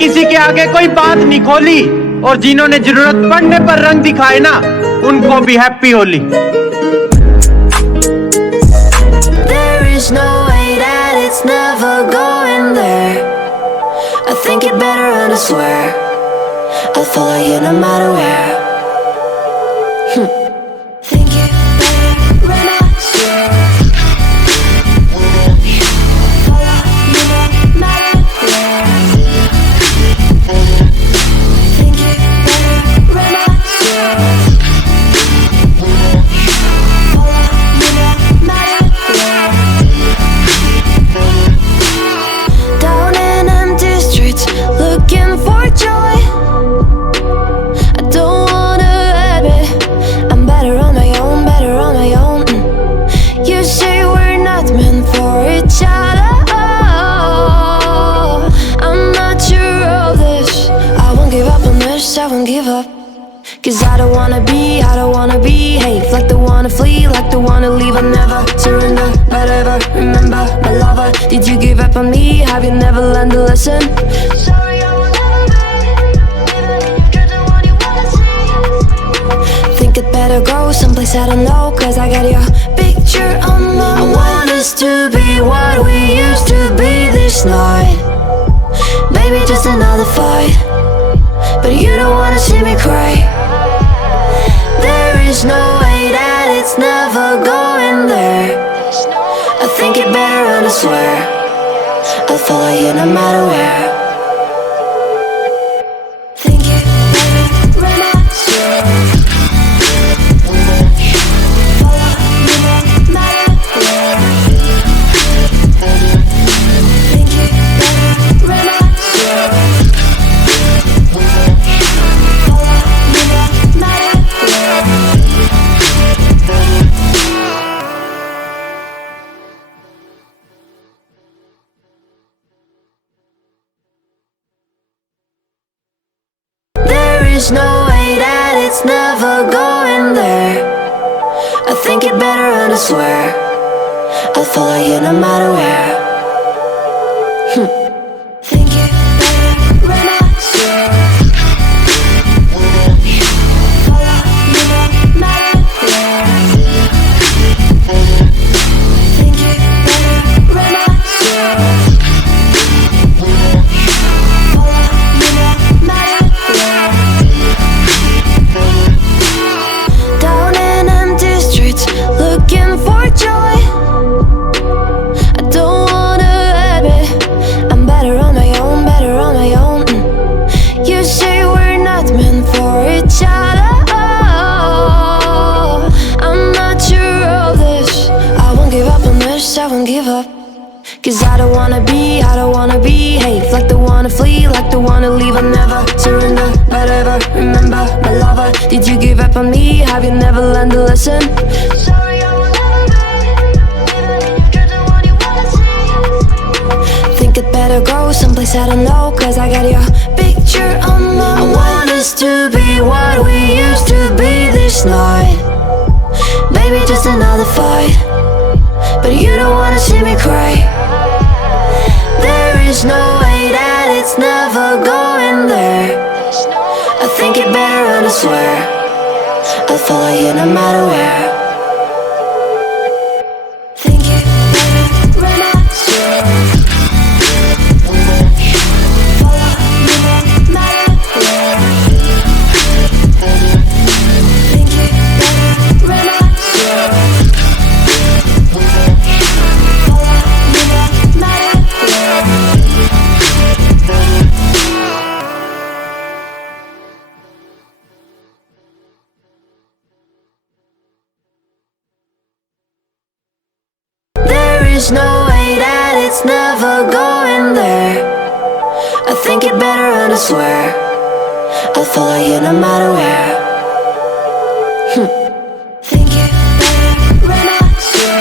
किसी के आगे कोई बात नहीं खोली, और जिन्होंने जरूरत पड़ने पर रंग दिखाए ना, उनको भी happy Holi. There is no way that it's never going there. I think it better and I swear I'll follow you no matter where. Think it better when I swear follow you no matter where. Think it better when I swear follow you no matter where. Down in empty streets, looking for joy. I don't wanna admit I'm better on my own, better on my own. You say we're not meant for each other. I'm not sure of this. I won't give up on this, I won't give up. Cause I don't wanna behave like the one to flee, like the one to leave. I never surrender, but ever remember my lover. Did you give up on me? Have you never learned to listen? Sorry, I will never be, even if you're the one you wanna see. Think it better go someplace I don't know, cause I got your picture on my mind. I want us to be what we used to be this night. Maybe just another fight, but you don't wanna see me cry. There is no way that it's never going there. I think it better and I swear I'll follow you no matter where. Think it better when I swear follow you no matter where. Think it better when I swear follow you no matter where. There is no way that it's never going there. I think it better and I swear I'll follow you no matter where. Think it better when I swear follow you no matter where. Think it better when I swear follow you no matter where. Down in empty streets, looking for joy. I don't wanna admit I'm better on my own, better on my own. You say we're not meant for each other. I'm not sure of this. I won't give up on this, I won't give up. Cause I don't wanna behave like the one to flee, like the one to leave. I never surrender, but ever remember my lover. Did you give up on me? Have you never learned to listen? Sorry, I will never be, even if you're the one you wanna see. Think it better go someplace I don't know, cause I got your picture on my mind. I want us to be what we used to be this night. Maybe just another fight, but you don't wanna see me cry. There is no way that it's never going there. I think it better and I swear I'll follow you no matter where. Think it better when I swear follow you no matter where. Think it better when I swear follow you no matter where. There is no way that it's never going there. I think it better and I swear I'll follow you no matter where. Think it better when I swear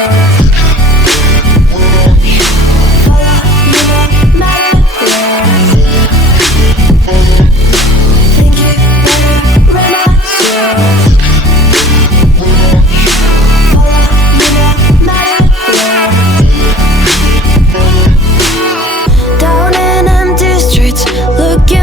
follow you no matter where. Think it better when I swear follow you no matter where. Down in empty streets, looking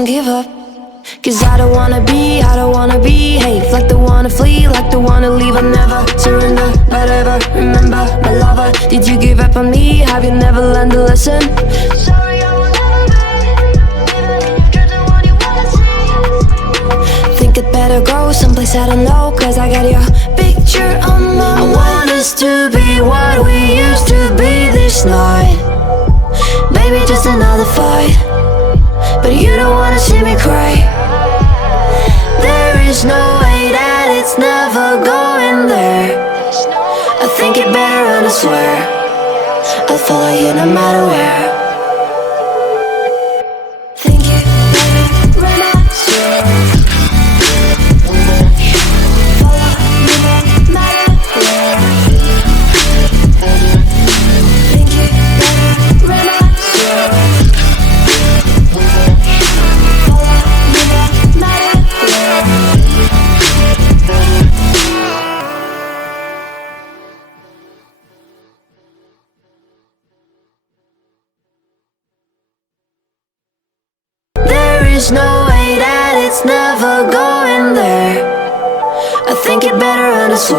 won't give up. Cause I don't wanna be hate, like the one to flee, like the one to leave. I never surrender, but ever remember my lover. Did you give up on me? Have you never learned to listen? Sorry, I will never be, even if you're the one you wanna see. Think it better go someplace I don't know, cause I got your picture on my mind. I want us to be what we used to be this night. Maybe just another fight, but you don't wanna see me cry. There is no way that it's never going there. I think it better and I swear I'll follow you no matter where. Think it better and I swear follow you no matter where. Think it better and I swear follow you no matter where. There's no way that it's never going there. I think it better and I swear